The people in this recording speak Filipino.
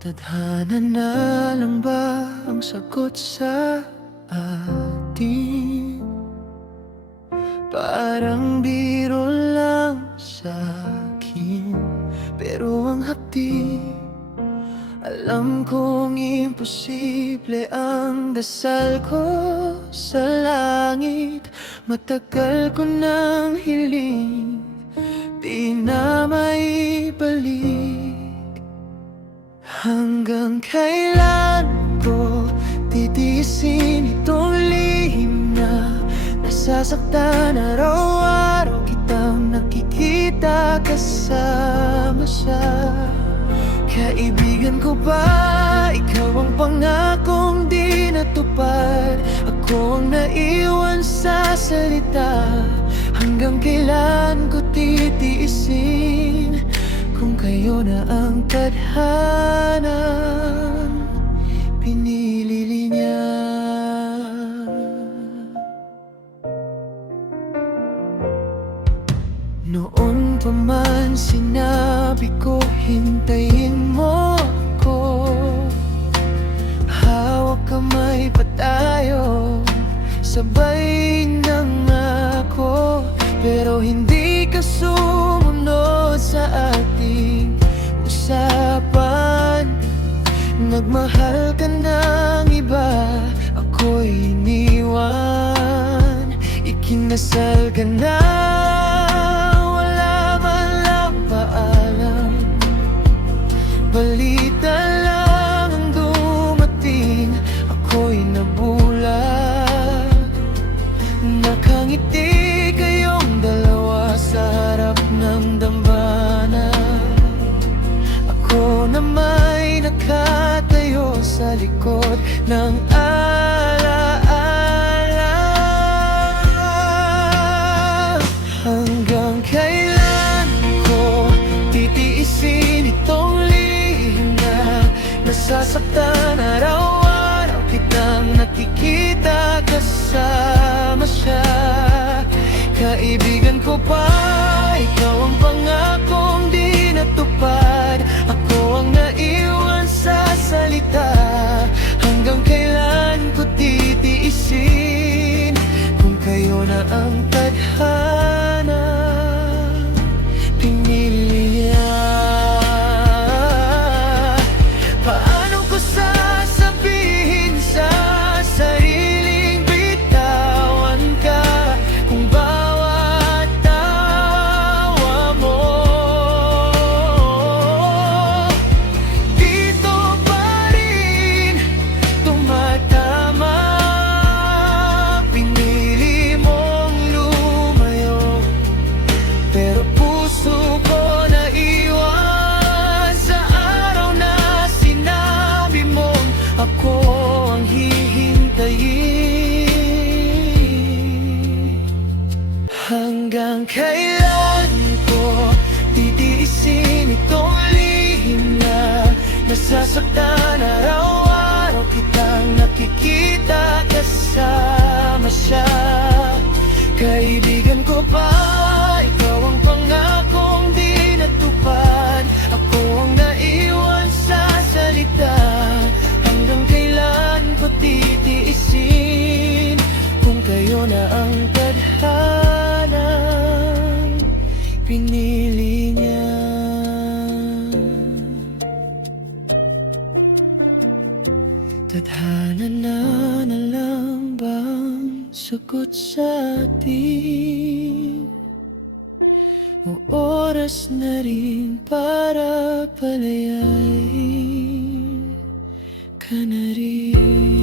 Tadhana na lang ba ang sagot sa atin? Parang biro lang sa akin, pero ang hapdi, alam kong imposible ang dasal ko sa langit. Matagal ko nang hiling, di na maibalik. Hanggang kailan ko titiisin itong lihim na nasasaktan? Araw-araw kitang nakikita kasama siya. Kaibigan ko ba? Ikaw ang pangakong di natupad. Ako ang naiwan sa salita. Hanggang kailan ko titiisin kung kayo na ang tadhana pinili niya? Noon pa man sinabi ko, hintayin mo ko. Hawak kamay pa tayo, sabay nang ako. Pero hindi ka sumunod sa ating usapan. Nagmahal ka ng iba, ako'y iniwan. Ikinasal ka na, wala man lang paalam. Balita lang ang dumating, ako'y nabulag. Nakangiti kayong dalawa sa harap ng dambana. Ako na may nakatayo sa likod ng alaala. Hanggang kailan ko titiisin itong lihim na nasasaktan? Araw-araw kitang nakikita kasama siya. Kaibigan ko pa, ikaw ang pangakong di natupad. Ako ang naiwan sa salita. Hanggang kailan ko titiisin kung kayo na ang tadhana pinili niya? Paano ko sasabihin sa sariling bitawan ka kung bawat tawa mo dito pa rin tumatama? Pinili mong lumayo, pero puso ko naiwan sa araw na sinabi mong ako ang hihintayin. Hanggang kailan ko titiisin itong lihim na nasasaktan? Araw-araw kitang nakikita kasama siya. Kaibigan ko pa, ikaw ang pangakong di natupad. Ako ang naiwan sa salita. Hanggang kailan ko titiisin kung kayo na ang tadhana pinili niya? Tadhana na lang bang sagot sa atin? O oras na rin para palayain ka na rin?